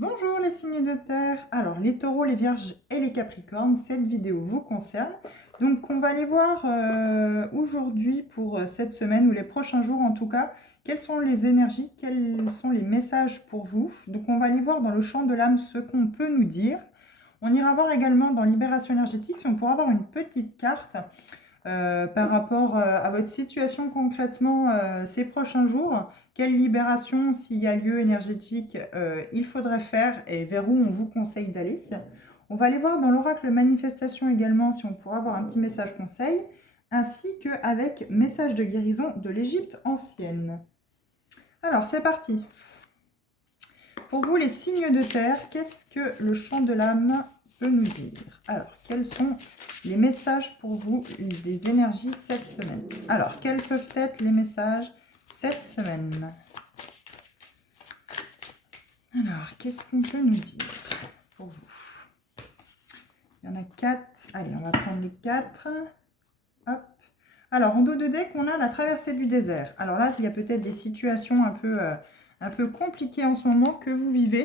Bonjour les signes de terre. Alors les taureaux, les vierges et les capricornes, cette vidéo vous concerne. Donc on va aller voir aujourd'hui pour cette semaine ou les prochains jours en tout cas, quelles sont les énergies, quels sont les messages pour vous. Donc on va aller voir dans le champ de l'âme ce qu'on peut nous dire. On ira voir également dans Libération énergétique si on pourra avoir une petite carte par rapport à votre situation concrètement ces prochains jours. Quelle libération, s'il y a lieu énergétique, il faudrait faire et vers où on vous conseille d'aller. On va aller voir dans l'oracle manifestation également si on pourra avoir un petit message conseil, ainsi qu'avec message de guérison de l'Égypte ancienne. Alors c'est parti. Pour vous les signes de terre, qu'est-ce que le chant de l'âme peut nous dire? Alors, quels sont les messages pour vous des énergies cette semaine? Alors, quels peuvent être les messages cette semaine? Alors, qu'est-ce qu'on peut nous dire pour vous? Il y en a 4. Allez, on va prendre les 4. Hop. Alors, en dos de deck, on a la traversée du désert. Alors là, il y a peut-être des situations un peu compliquées en ce moment que vous vivez.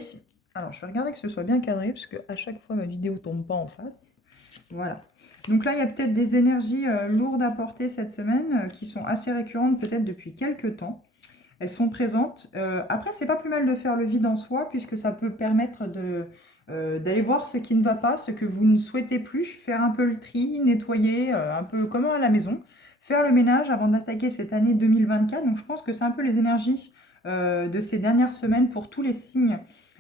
Alors, je vais regarder que ce soit bien cadré, parce qu'à chaque fois, ma vidéo ne tombe pas en face. Voilà. Donc là, il y a peut-être des énergies lourdes à porter cette semaine, qui sont assez récurrentes peut-être depuis quelques temps. Elles sont présentes. Après, c'est pas plus mal de faire le vide en soi, puisque ça peut permettre d'aller voir ce qui ne va pas, ce que vous ne souhaitez plus, faire un peu le tri, nettoyer, un peu comme à la maison, faire le ménage avant d'attaquer cette année 2024. Donc je pense que c'est un peu les énergies de ces dernières semaines pour tous les signes.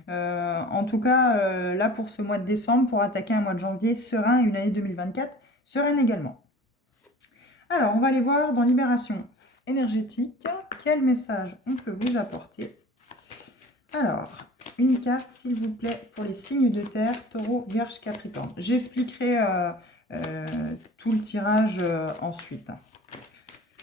En tout cas, là pour ce mois de décembre, pour attaquer un mois de janvier serein et une année 2024 sereine également. Alors, on va aller voir dans Libération énergétique, quel message on peut vous apporter. Alors, une carte, s'il vous plaît, pour les signes de terre, taureau, vierge, capricorne. J'expliquerai tout le tirage ensuite.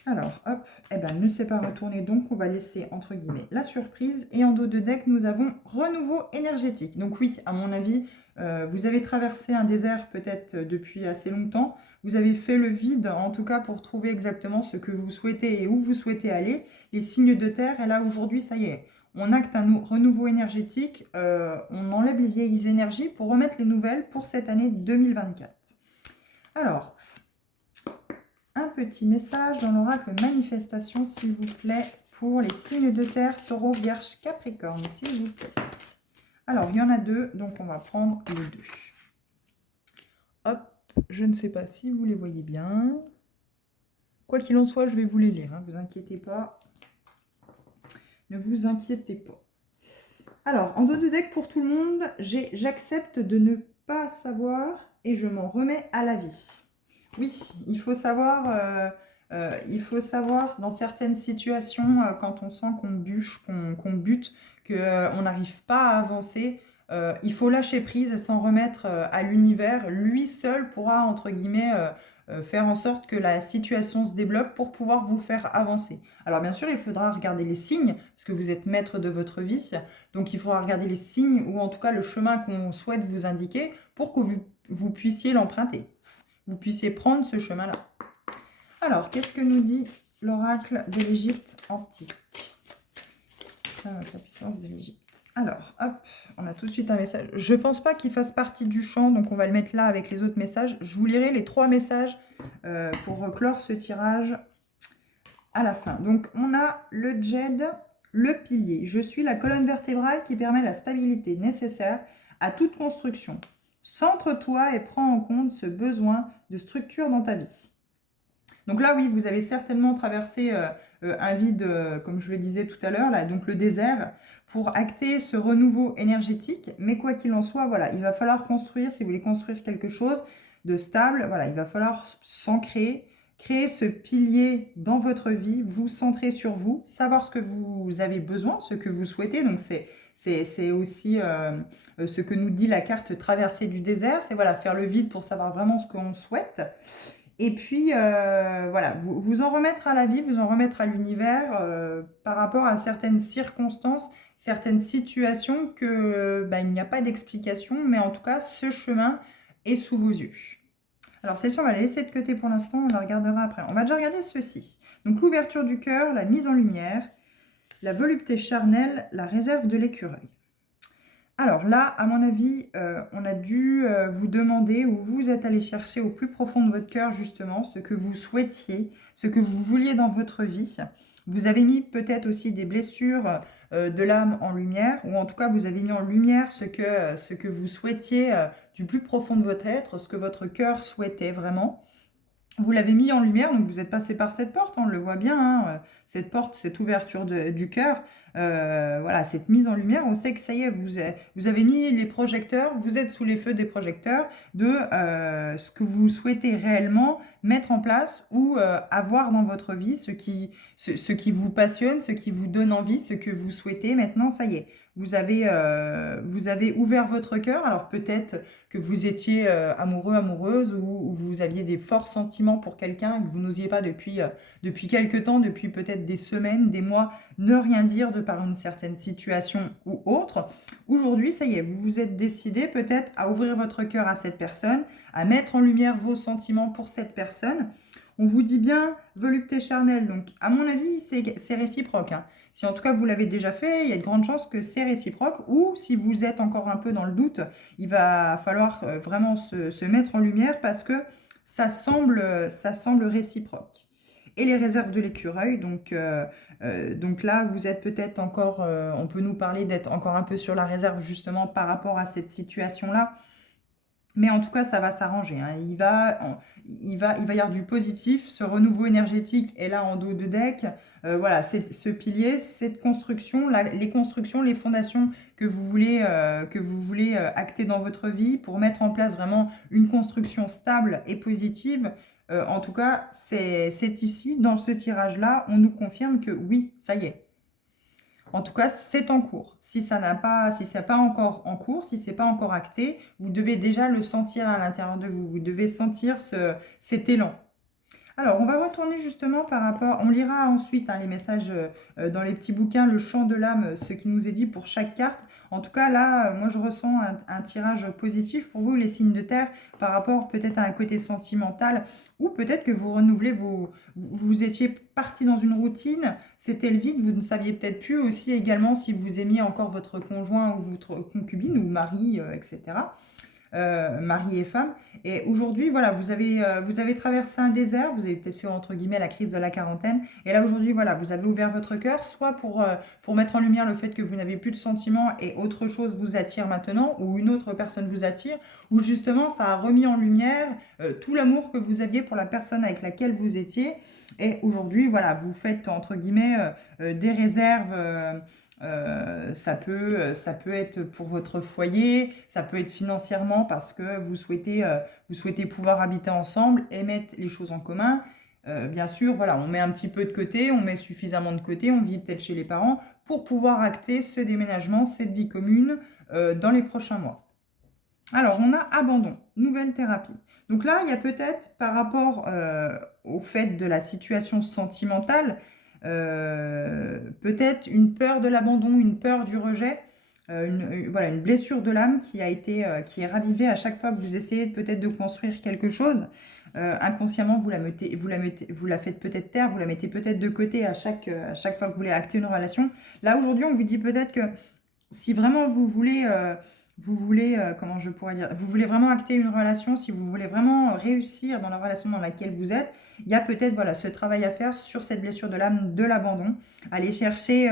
Alors, hop, eh ben, elle ne s'est pas retournée, donc on va laisser, entre guillemets, la surprise. Et en dos de deck, nous avons renouveau énergétique. Donc oui, à mon avis, vous avez traversé un désert peut-être depuis assez longtemps. Vous avez fait le vide, en tout cas, pour trouver exactement ce que vous souhaitez et où vous souhaitez aller. Les signes de terre, et là, aujourd'hui, ça y est, on acte un renouveau énergétique. On enlève les vieilles énergies pour remettre les nouvelles pour cette année 2024. Alors, un petit message dans l'oracle manifestation, s'il vous plaît, pour les signes de terre, taureau, vierge, capricorne, s'il vous plaît. Alors, il y en a 2, donc on va prendre les 2. Hop, je ne sais pas si vous les voyez bien. Quoi qu'il en soit, je vais vous les lire, ne vous inquiétez pas. Ne vous inquiétez pas. Alors, en dos de deck pour tout le monde, j'accepte de ne pas savoir et je m'en remets à la vie. Oui, il faut savoir dans certaines situations, quand on sent qu'on bûche, qu'on bute, qu'on n'arrive pas à avancer, il faut lâcher prise et s'en remettre à l'univers. Lui seul pourra, entre guillemets, faire en sorte que la situation se débloque pour pouvoir vous faire avancer. Alors bien sûr, il faudra regarder les signes, parce que vous êtes maître de votre vie, donc il faudra regarder les signes, ou en tout cas le chemin qu'on souhaite vous indiquer, pour que vous puissiez l'emprunter. Vous puissiez prendre ce chemin-là. Alors, qu'est-ce que nous dit l'oracle de l'Égypte antique? La puissance de l'Égypte. Alors, hop, on a tout de suite un message. Je ne pense pas qu'il fasse partie du champ, donc on va le mettre là avec les autres messages. Je vous lirai les 3 messages pour clore ce tirage à la fin. Donc, on a le Djed, le pilier. Je suis la colonne vertébrale qui permet la stabilité nécessaire à toute construction. Centre-toi et prends en compte ce besoin de structure dans ta vie. Donc là, oui, vous avez certainement traversé un vide, comme je le disais tout à l'heure, là, donc le désert, pour acter ce renouveau énergétique. Mais quoi qu'il en soit, voilà, il va falloir construire, si vous voulez construire quelque chose de stable, voilà, il va falloir s'ancrer, créer ce pilier dans votre vie, vous centrer sur vous, savoir ce que vous avez besoin, ce que vous souhaitez. Donc c'est aussi ce que nous dit la carte traversée du désert, c'est voilà, faire le vide pour savoir vraiment ce qu'on souhaite. Et puis, voilà, vous en remettre à la vie, vous en remettre à l'univers par rapport à certaines circonstances, certaines situations que il n'y a pas d'explication, mais en tout cas, ce chemin est sous vos yeux. Alors, celle-ci, on va la laisser de côté pour l'instant, on la regardera après. On va déjà regarder ceci. Donc, l'ouverture du cœur, la mise en lumière, la volupté charnelle, la réserve de l'écureuil. Alors là, à mon avis, on a dû vous demander ou vous êtes allé chercher au plus profond de votre cœur justement ce que vous souhaitiez, ce que vous vouliez dans votre vie. Vous avez mis peut-être aussi des blessures de l'âme en lumière, ou en tout cas vous avez mis en lumière ce que vous souhaitiez du plus profond de votre être, ce que votre cœur souhaitait vraiment. Vous l'avez mis en lumière, donc vous êtes passé par cette porte, on le voit bien, hein, cette porte, cette ouverture du cœur, voilà, cette mise en lumière, on sait que ça y est, vous avez mis les projecteurs, vous êtes sous les feux des projecteurs de ce que vous souhaitez réellement mettre en place ou avoir dans votre vie, ce qui vous passionne, ce qui vous donne envie, ce que vous souhaitez. Maintenant, ça y est, vous avez ouvert votre cœur, alors peut-être que vous étiez amoureux, amoureuse, ou vous aviez des forts sentiments pour quelqu'un, que vous n'osiez pas depuis quelque temps, depuis peut-être des semaines, des mois, ne rien dire de par une certaine situation ou autre. Aujourd'hui, ça y est, vous vous êtes décidé peut-être à ouvrir votre cœur à cette personne, à mettre en lumière vos sentiments pour cette personne. On vous dit bien volupté charnelle, donc à mon avis, c'est réciproque, hein. Si en tout cas vous l'avez déjà fait, il y a de grandes chances que c'est réciproque, ou si vous êtes encore un peu dans le doute, il va falloir vraiment se mettre en lumière parce que ça semble réciproque. Et les réserves de l'écureuil, donc là, vous êtes peut-être encore, on peut nous parler d'être encore un peu sur la réserve justement par rapport à cette situation-là. Mais en tout cas, ça va s'arranger, hein. Il va y avoir du positif. Ce renouveau énergétique est là en dos de deck. Voilà, ce pilier, cette construction, les constructions, les fondations que vous voulez acter dans votre vie pour mettre en place vraiment une construction stable et positive. En tout cas, c'est ici, dans ce tirage-là, on nous confirme que oui, ça y est. En tout cas, c'est en cours. Si c'est pas encore en cours, si c'est pas encore acté, vous devez déjà le sentir à l'intérieur de vous. Vous devez sentir cet élan. Alors, on va retourner justement par rapport, on lira ensuite, hein, les messages dans les petits bouquins, le chant de l'âme, ce qui nous est dit pour chaque carte. En tout cas, là, moi, je ressens un tirage positif pour vous, les signes de terre, par rapport peut-être à un côté sentimental, ou peut-être que vous renouvelez vous étiez parti dans une routine, c'était le vide, vous ne saviez peut-être plus aussi également si vous aimiez encore votre conjoint ou votre concubine ou mari, etc. Mari et femme. Et aujourd'hui, voilà, vous avez traversé un désert, vous avez peut-être fait entre guillemets la crise de la quarantaine. Et là, aujourd'hui, voilà, vous avez ouvert votre cœur, soit pour mettre en lumière le fait que vous n'avez plus de sentiments et autre chose vous attire maintenant, ou une autre personne vous attire, ou justement, ça a remis en lumière tout l'amour que vous aviez pour la personne avec laquelle vous étiez. Et aujourd'hui, voilà, vous faites entre guillemets des réserves. Ça peut être pour votre foyer, ça peut être financièrement parce que vous souhaitez pouvoir habiter ensemble et mettre les choses en commun. Bien sûr, voilà, on met un petit peu de côté, on met suffisamment de côté, on vit peut-être chez les parents pour pouvoir acter ce déménagement, cette vie commune dans les prochains mois. Alors, on a abandon, nouvelle thérapie. Donc là, il y a peut-être par rapport au fait de la situation sentimentale, peut-être une peur de l'abandon, une peur du rejet, voilà, une blessure de l'âme qui est ravivée à chaque fois que vous essayez peut-être de construire quelque chose. Inconsciemment, vous la faites peut-être taire, vous la mettez peut-être de côté à chaque fois que vous voulez acter une relation. Là, aujourd'hui, on vous dit peut-être que si vraiment comment je pourrais dire, vous voulez vraiment acter une relation, si vous voulez vraiment réussir dans la relation dans laquelle vous êtes, il y a peut-être voilà, ce travail à faire sur cette blessure de l'âme, de l'abandon. Aller chercher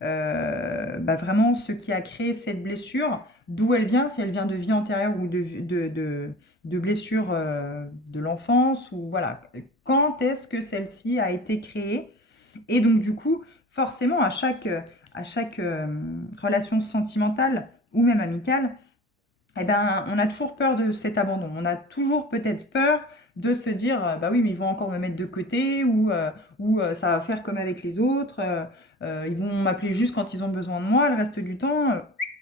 vraiment ce qui a créé cette blessure, d'où elle vient, si elle vient de vie antérieure ou de blessure de l'enfance, ou voilà, quand est-ce que celle-ci a été créée. Et donc du coup, forcément, à chaque relation sentimentale, ou même amicale, eh ben, on a toujours peur de cet abandon. On a toujours peut-être peur de se dire, bah oui, mais ils vont encore me mettre de côté, ou ça va faire comme avec les autres, ils vont m'appeler juste quand ils ont besoin de moi, le reste du temps,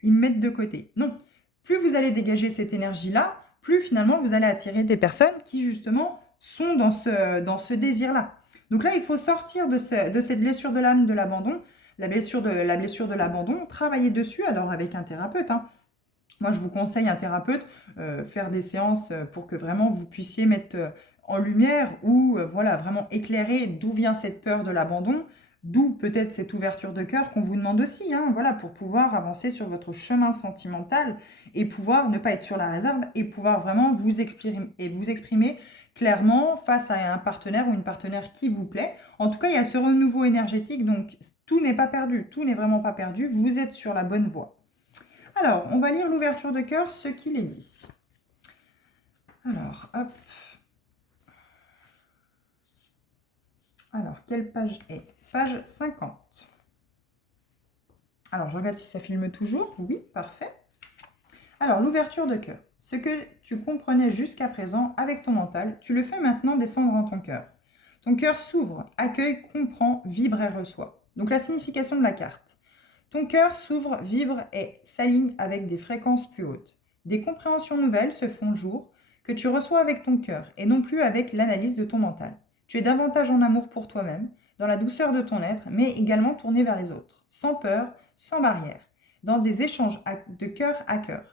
ils me mettent de côté. Non, plus vous allez dégager cette énergie-là, plus finalement vous allez attirer des personnes qui justement sont dans ce désir-là. Donc là, il faut sortir de cette blessure de l'âme, de l'abandon, la blessure de l'abandon, travailler dessus, alors avec un thérapeute, hein. Moi, je vous conseille un thérapeute, faire des séances pour que vraiment vous puissiez mettre en lumière ou voilà, vraiment éclairer d'où vient cette peur de l'abandon. D'où peut-être cette ouverture de cœur qu'on vous demande aussi, hein, voilà, pour pouvoir avancer sur votre chemin sentimental et pouvoir ne pas être sur la réserve et pouvoir vraiment vous exprimer clairement face à un partenaire ou une partenaire qui vous plaît. En tout cas, il y a ce renouveau énergétique, donc tout n'est pas perdu, tout n'est vraiment pas perdu, vous êtes sur la bonne voie. Alors, on va lire l'ouverture de cœur, ce qu'il est dit. Alors, hop. Alors, quelle page est? Page 50. Alors, je regarde si ça filme toujours. Oui, parfait. Alors, l'ouverture de cœur. Ce que tu comprenais jusqu'à présent avec ton mental, tu le fais maintenant descendre en ton cœur. Ton cœur s'ouvre, accueille, comprend, vibre et reçoit. Donc, la signification de la carte. Ton cœur s'ouvre, vibre et s'aligne avec des fréquences plus hautes. Des compréhensions nouvelles se font jour que tu reçois avec ton cœur et non plus avec l'analyse de ton mental. Tu es davantage en amour pour toi-même, dans la douceur de ton être, mais également tourné vers les autres, sans peur, sans barrière, dans des échanges de cœur à cœur.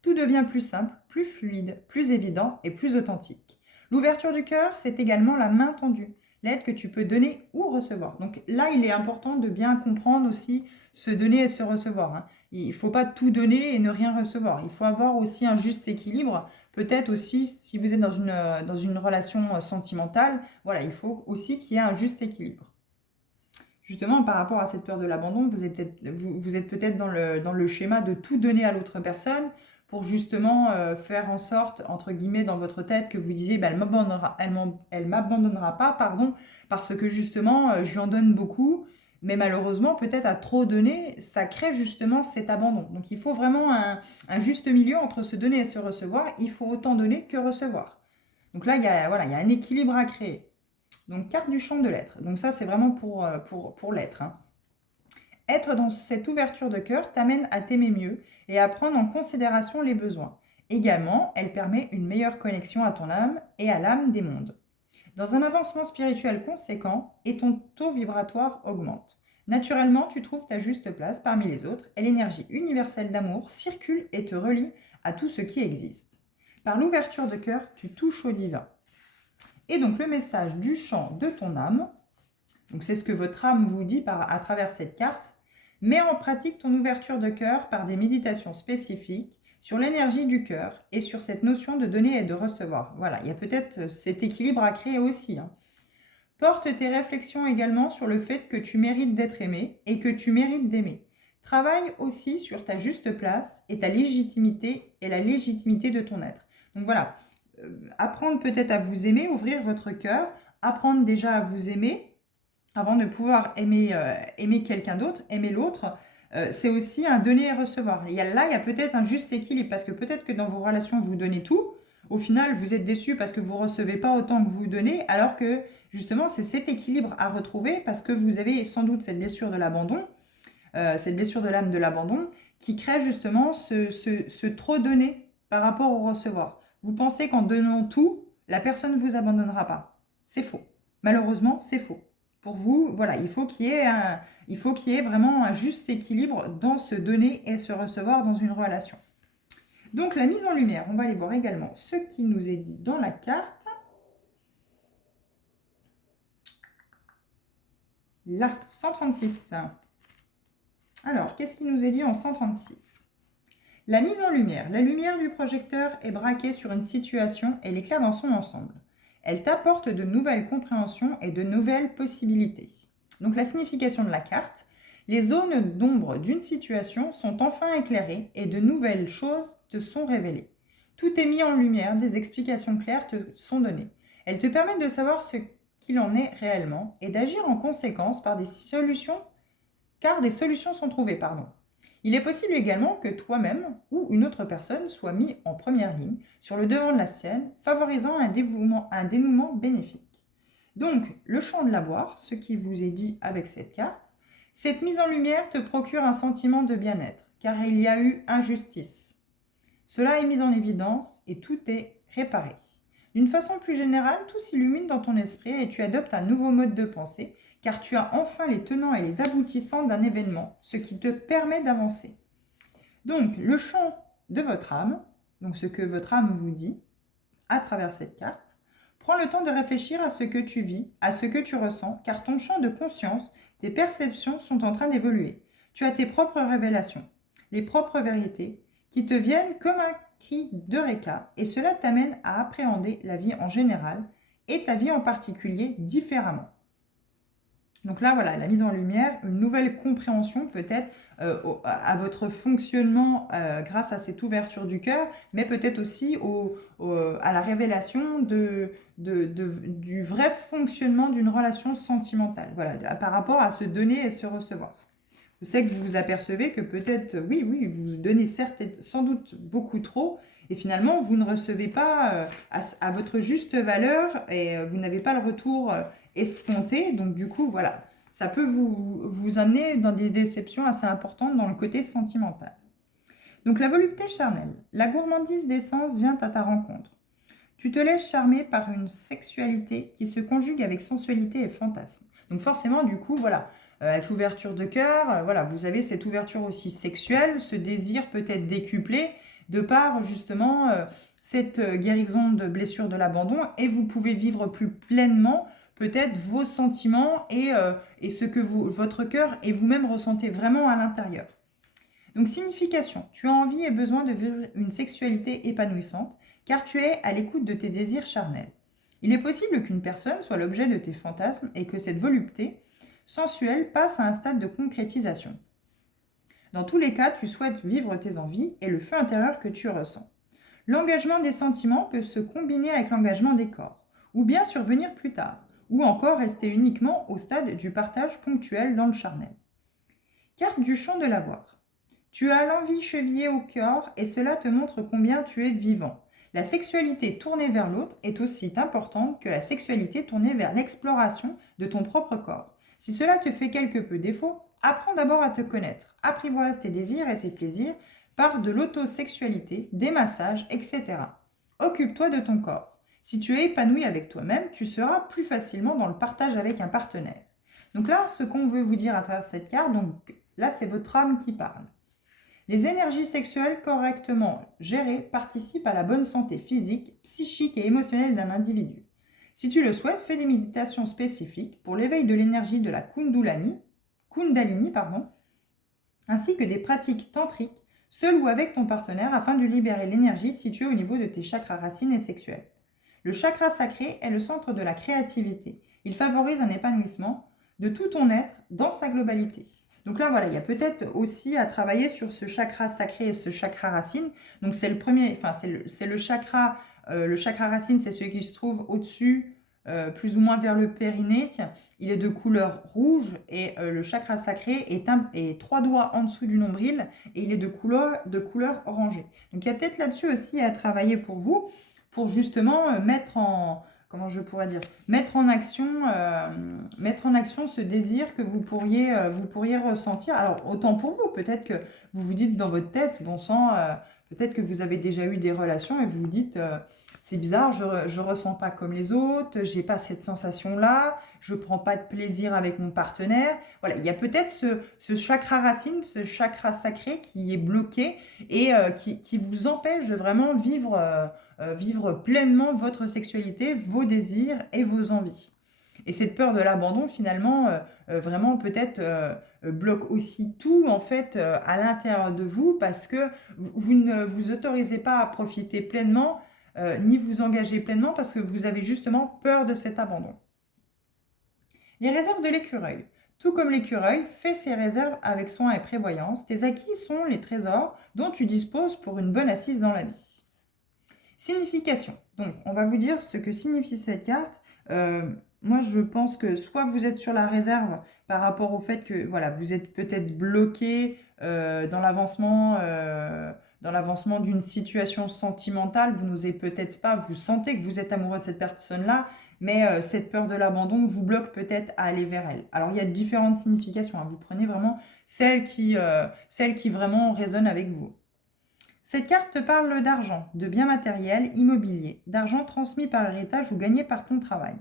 Tout devient plus simple, plus fluide, plus évident et plus authentique. L'ouverture du cœur, c'est également la main tendue, l'aide que tu peux donner ou recevoir. Donc là, il est important de bien comprendre aussi se donner et se recevoir, hein. Il ne faut pas tout donner et ne rien recevoir. Il faut avoir aussi un juste équilibre. Peut-être aussi, si vous êtes dans une relation sentimentale, voilà, il faut aussi qu'il y ait un juste équilibre. Justement, par rapport à cette peur de l'abandon, vous êtes peut-être dans le schéma de tout donner à l'autre personne pour justement faire en sorte, entre guillemets, dans votre tête, que vous disiez, bah, elle m'abandonnera pas, pardon, parce que justement, je lui en donne beaucoup, mais malheureusement, peut-être à trop donner, ça crée justement cet abandon. Donc, il faut vraiment un juste milieu entre se donner et se recevoir. Il faut autant donner que recevoir. Donc là, voilà, il y a un équilibre à créer. Donc, carte du champ de l'être. Donc ça, c'est vraiment pour l'être, hein. Être dans cette ouverture de cœur t'amène à t'aimer mieux et à prendre en considération les besoins. Également, elle permet une meilleure connexion à ton âme et à l'âme des mondes. Dans un avancement spirituel conséquent, et ton taux vibratoire augmente. Naturellement, tu trouves ta juste place parmi les autres et l'énergie universelle d'amour circule et te relie à tout ce qui existe. Par l'ouverture de cœur, tu touches au divin. Et donc le message du chant de ton âme, donc c'est ce que votre âme vous dit à travers cette carte, mets en pratique ton ouverture de cœur par des méditations spécifiques sur l'énergie du cœur et sur cette notion de donner et de recevoir. Voilà, il y a peut-être cet équilibre à créer aussi, hein. Porte tes réflexions également sur le fait que tu mérites d'être aimé et que tu mérites d'aimer. Travaille aussi sur ta juste place et ta légitimité et la légitimité de ton être. Donc voilà, apprendre peut-être à vous aimer, ouvrir votre cœur, apprendre déjà à vous aimer avant de pouvoir aimer quelqu'un d'autre, aimer l'autre. C'est aussi un donner et recevoir. Il y a peut-être un juste équilibre parce que peut-être que dans vos relations, vous donnez tout. Au final, vous êtes déçu parce que vous ne recevez pas autant que vous donnez, alors que justement, c'est cet équilibre à retrouver parce que vous avez sans doute cette blessure de l'abandon, cette blessure de l'âme de l'abandon, qui crée justement ce trop donner par rapport au recevoir. Vous pensez qu'en donnant tout, la personne ne vous abandonnera pas. C'est faux. Malheureusement, c'est faux. Pour vous, voilà, il faut qu'il y ait vraiment un juste équilibre dans se donner et se recevoir dans une relation. Donc la mise en lumière, on va aller voir également ce qui nous est dit dans la carte. Là, 136. Alors, qu'est-ce qui nous est dit en 136? La mise en lumière. La lumière du projecteur est braquée sur une situation et l'éclaire dans son ensemble. Elle t'apporte de nouvelles compréhensions et de nouvelles possibilités. Donc la signification de la carte, les zones d'ombre d'une situation sont enfin éclairées et de nouvelles choses te sont révélées. Tout est mis en lumière, des explications claires te sont données. Elles te permettent de savoir ce qu'il en est réellement et d'agir en conséquence car des solutions sont trouvées, pardon. Il est possible également que toi-même ou une autre personne soit mis en première ligne sur le devant de la scène, favorisant un dénouement bénéfique. Donc, le champ de l'avoir, ce qui vous est dit avec cette carte, cette mise en lumière te procure un sentiment de bien-être, car il y a eu injustice. Cela est mis en évidence et tout est réparé. D'une façon plus générale, tout s'illumine dans ton esprit et tu adoptes un nouveau mode de pensée, car tu as enfin les tenants et les aboutissants d'un événement, ce qui te permet d'avancer. Donc, le champ de votre âme, donc ce que votre âme vous dit à travers cette carte, prends le temps de réfléchir à ce que tu vis, à ce que tu ressens, car ton champ de conscience Tes perceptions sont en train d'évoluer. Tu as tes propres révélations, les propres vérités qui te viennent comme un cri d'Eureka et cela t'amène à appréhender la vie en général et ta vie en particulier différemment. Donc là, voilà, la mise en lumière, une nouvelle compréhension peut-être à votre fonctionnement grâce à cette ouverture du cœur, mais peut-être aussi à la révélation du vrai fonctionnement d'une relation sentimentale. Voilà, par rapport à se donner et se recevoir. Je sais que vous vous apercevez que peut-être, oui, vous donnez sans doute beaucoup trop, et finalement, vous ne recevez pas à votre juste valeur et vous n'avez pas le retour escompté. Donc, du coup, voilà, ça peut vous amener dans des déceptions assez importantes dans le côté sentimental. Donc, la volupté charnelle. La gourmandise d'essence vient à ta rencontre. Tu te laisses charmer par une sexualité qui se conjugue avec sensualité et fantasme. Donc, forcément, du coup, voilà. Avec l'ouverture de cœur, voilà, vous avez cette ouverture aussi sexuelle, ce désir peut-être décuplé de par justement cette guérison de blessure de l'abandon et vous pouvez vivre plus pleinement peut-être vos sentiments et ce que votre cœur et vous-même ressentez vraiment à l'intérieur. Donc signification, tu as envie et besoin de vivre une sexualité épanouissante car tu es à l'écoute de tes désirs charnels. Il est possible qu'une personne soit l'objet de tes fantasmes et que cette volupté sensuelle passe à un stade de concrétisation. Dans tous les cas, tu souhaites vivre tes envies et le feu intérieur que tu ressens. L'engagement des sentiments peut se combiner avec l'engagement des corps, ou bien survenir plus tard, ou encore rester uniquement au stade du partage ponctuel dans le charnel. Carte du champ de l'avoir. Tu as l'envie chevillée au cœur et cela te montre combien tu es vivant. La sexualité tournée vers l'autre est aussi importante que la sexualité tournée vers l'exploration de ton propre corps. Si cela te fait quelque peu défaut, apprends d'abord à te connaître. Apprivoise tes désirs et tes plaisirs par de l'autosexualité, des massages, etc. Occupe-toi de ton corps. Si tu es épanoui avec toi-même, tu seras plus facilement dans le partage avec un partenaire. Donc là, ce qu'on veut vous dire à travers cette carte, donc là, c'est votre âme qui parle. Les énergies sexuelles correctement gérées participent à la bonne santé physique, psychique et émotionnelle d'un individu. Si tu le souhaites, fais des méditations spécifiques pour l'éveil de l'énergie de la Kundalini, ainsi que des pratiques tantriques, seul ou avec ton partenaire, afin de libérer l'énergie située au niveau de tes chakras racines et sexuels. Le chakra sacré est le centre de la créativité. Il favorise un épanouissement de tout ton être dans sa globalité. Donc là, voilà, il y a peut-être aussi à travailler sur ce chakra sacré et ce chakra racine. Donc c'est le premier, enfin c'est le chakra racine, c'est celui qui se trouve au-dessus, plus ou moins vers le périnée. Il est de couleur rouge et le chakra sacré est 3 doigts en dessous du nombril et il est de couleur orangée. Donc il y a peut-être là-dessus aussi à travailler pour vous, pour justement mettre en action ce désir que vous pourriez ressentir. Alors, autant pour vous, peut-être que vous vous dites dans votre tête, bon sang, peut-être que vous avez déjà eu des relations et vous vous dites, c'est bizarre, je ressens pas comme les autres, j'ai pas cette sensation-là, je prends pas de plaisir avec mon partenaire. Voilà, il y a peut-être ce chakra racine, ce chakra sacré qui est bloqué et qui vous empêche de vraiment vivre pleinement votre sexualité, vos désirs et vos envies. Et cette peur de l'abandon, finalement, vraiment peut-être bloque aussi tout, en fait, à l'intérieur de vous, parce que vous ne vous autorisez pas à profiter pleinement, ni vous engager pleinement, parce que vous avez justement peur de cet abandon. Les réserves de l'écureuil. Tout comme l'écureuil, fais ses réserves avec soin et prévoyance. Tes acquis sont les trésors dont tu disposes pour une bonne assise dans la vie. Signification. Donc, on va vous dire ce que signifie cette carte. Moi, je pense que soit vous êtes sur la réserve par rapport au fait que voilà, vous êtes peut-être bloqué dans l'avancement d'une situation sentimentale. Vous n'osez peut-être pas, vous sentez que vous êtes amoureux de cette personne-là, mais cette peur de l'abandon vous bloque peut-être à aller vers elle. Alors, il y a différentes significations. Vous prenez vraiment celle qui vraiment résonne avec vous. Cette carte parle d'argent, de biens matériels, immobiliers, d'argent transmis par héritage ou gagné par ton travail,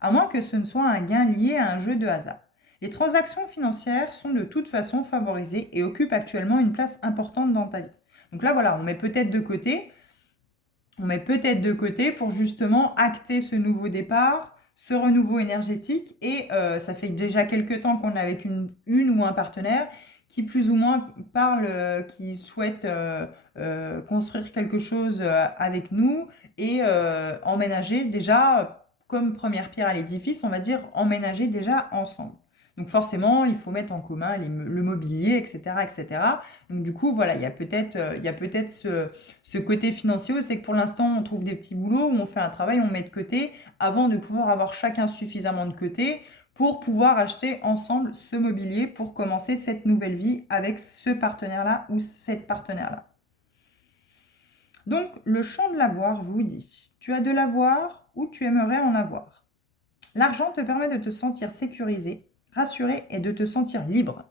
à moins que ce ne soit un gain lié à un jeu de hasard. Les transactions financières sont de toute façon favorisées et occupent actuellement une place importante dans ta vie. Donc là, voilà, on met peut-être de côté pour justement acter ce nouveau départ, ce renouveau énergétique et ça fait déjà quelques temps qu'on est avec une ou un partenaire qui plus ou moins parle, qui souhaite construire quelque chose avec nous et emménager déjà, comme première pierre à l'édifice, on va dire emménager déjà ensemble. Donc forcément, il faut mettre en commun le mobilier, etc., etc. Donc du coup, voilà, il y a peut-être ce côté financier, c'est que pour l'instant, on trouve des petits boulots où on fait un travail, on met de côté, avant de pouvoir avoir chacun suffisamment de côté pour pouvoir acheter ensemble ce mobilier pour commencer cette nouvelle vie avec ce partenaire-là ou cette partenaire-là. Donc, le champ de l'avoir vous dit, tu as de l'avoir ou tu aimerais en avoir. L'argent te permet de te sentir sécurisé, rassuré et de te sentir libre.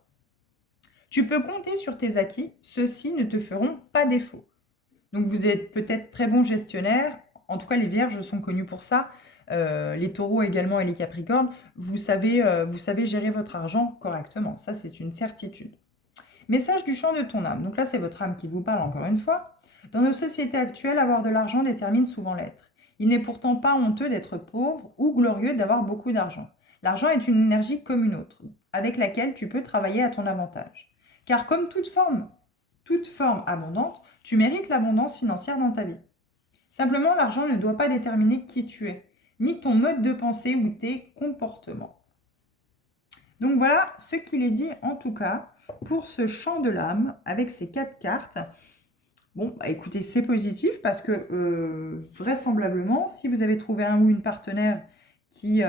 Tu peux compter sur tes acquis, ceux-ci ne te feront pas défaut. Donc vous êtes peut-être très bon gestionnaire, en tout cas les vierges sont connus pour ça, les taureaux également et les capricornes, vous savez gérer votre argent correctement, ça c'est une certitude. Message du champ de ton âme, donc là c'est votre âme qui vous parle encore une fois. Dans nos sociétés actuelles, avoir de l'argent détermine souvent l'être. Il n'est pourtant pas honteux d'être pauvre ou glorieux d'avoir beaucoup d'argent. L'argent est une énergie comme une autre, avec laquelle tu peux travailler à ton avantage. Car comme toute forme abondante, tu mérites l'abondance financière dans ta vie. Simplement, l'argent ne doit pas déterminer qui tu es, ni ton mode de pensée ou tes comportements. Donc voilà ce qu'il est dit en tout cas pour ce champ de l'âme avec ces 4 cartes. Bon, bah écoutez, c'est positif parce que vraisemblablement, si vous avez trouvé un ou une partenaire qui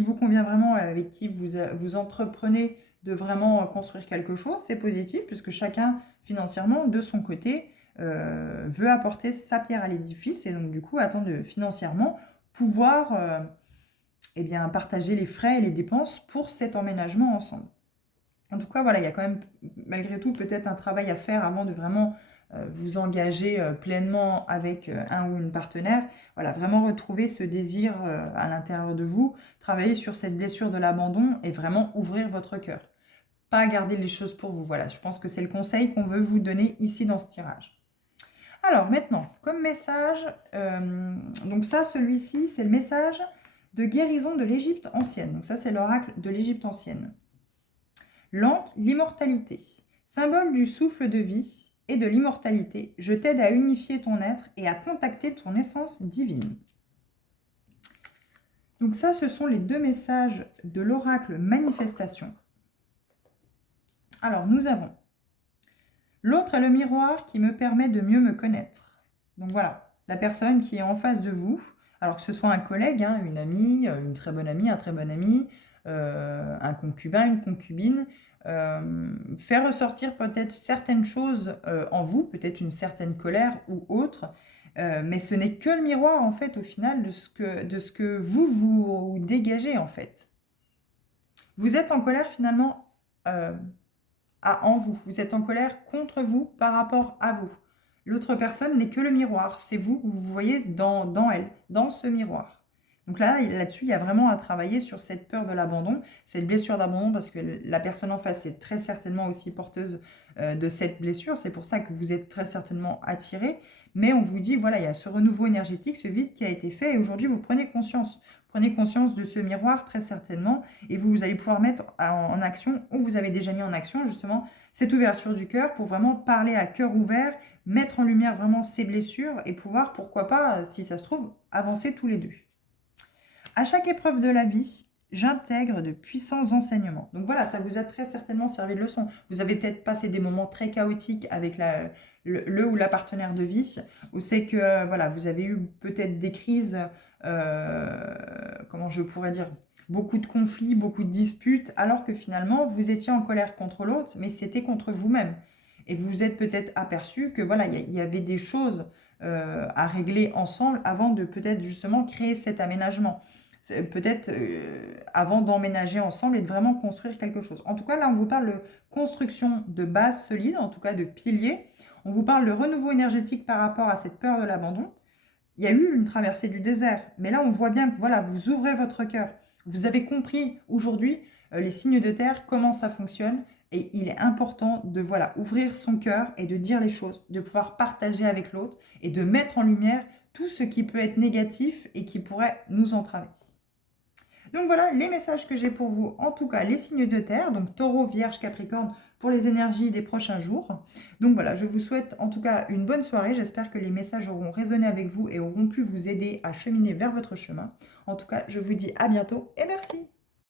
vous convient vraiment, avec qui vous entreprenez de vraiment construire quelque chose, c'est positif puisque chacun financièrement, de son côté, veut apporter sa pierre à l'édifice et donc du coup attend de financièrement pouvoir partager les frais et les dépenses pour cet emménagement ensemble. En tout cas, voilà, il y a quand même malgré tout peut-être un travail à faire avant de vraiment vous engager pleinement avec un ou une partenaire. Voilà, vraiment retrouver ce désir à l'intérieur de vous, travailler sur cette blessure de l'abandon et vraiment ouvrir votre cœur. Pas garder les choses pour vous. Voilà, je pense que c'est le conseil qu'on veut vous donner ici dans ce tirage. Alors maintenant, comme message, donc ça, celui-ci, c'est le message de guérison de l'Égypte ancienne. Donc ça, c'est l'oracle de l'Égypte ancienne. L'encre, l'immortalité. Symbole du souffle de vie et de l'immortalité, je t'aide à unifier ton être et à contacter ton essence divine. Donc ça, ce sont les 2 messages de l'oracle manifestation. Alors, nous avons l'autre est le miroir qui me permet de mieux me connaître. Donc voilà, la personne qui est en face de vous, alors que ce soit un collègue, hein, une amie, une très bonne amie, un très bon ami, un concubin, une concubine, faire ressortir peut-être certaines choses en vous, peut-être une certaine colère ou autre, mais ce n'est que le miroir en fait au final de ce que vous dégagez en fait. Vous êtes en colère finalement en vous, vous êtes en colère contre vous par rapport à vous. L'autre personne n'est que le miroir, c'est vous voyez dans elle, dans ce miroir. Donc là-dessus, il y a vraiment à travailler sur cette peur de l'abandon, cette blessure d'abandon, parce que la personne en face est très certainement aussi porteuse de cette blessure. C'est pour ça que vous êtes très certainement attiré. Mais on vous dit, voilà, il y a ce renouveau énergétique, ce vide qui a été fait. Et aujourd'hui, vous prenez conscience. Prenez conscience de ce miroir très certainement. Et vous allez pouvoir mettre en action, ou vous avez déjà mis en action justement, cette ouverture du cœur pour vraiment parler à cœur ouvert, mettre en lumière vraiment ces blessures et pouvoir, pourquoi pas, si ça se trouve, avancer tous les deux. À chaque épreuve de la vie, j'intègre de puissants enseignements. Donc voilà, ça vous a très certainement servi de leçon. Vous avez peut-être passé des moments très chaotiques avec le ou la partenaire de vie, où c'est que voilà, vous avez eu peut-être des crises, comment je pourrais dire, beaucoup de conflits, beaucoup de disputes, alors que finalement, vous étiez en colère contre l'autre, mais c'était contre vous-même. Et vous vous êtes peut-être aperçu que voilà, il y avait des choses à régler ensemble avant de peut-être justement créer cet aménagement. Peut-être avant d'emménager ensemble et de vraiment construire quelque chose. En tout cas, là, on vous parle de construction de base solide, en tout cas de piliers. On vous parle de renouveau énergétique par rapport à cette peur de l'abandon. Il y a eu une traversée du désert, mais là, on voit bien que voilà, vous ouvrez votre cœur. Vous avez compris aujourd'hui les signes de terre, comment ça fonctionne. Et il est important de voilà, ouvrir son cœur et de dire les choses, de pouvoir partager avec l'autre et de mettre en lumière tout ce qui peut être négatif et qui pourrait nous entraver. Donc voilà les messages que j'ai pour vous, en tout cas les signes de terre, donc Taureau, Vierge, Capricorne, pour les énergies des prochains jours. Donc voilà, je vous souhaite en tout cas une bonne soirée. J'espère que les messages auront résonné avec vous et auront pu vous aider à cheminer vers votre chemin. En tout cas, je vous dis à bientôt et merci.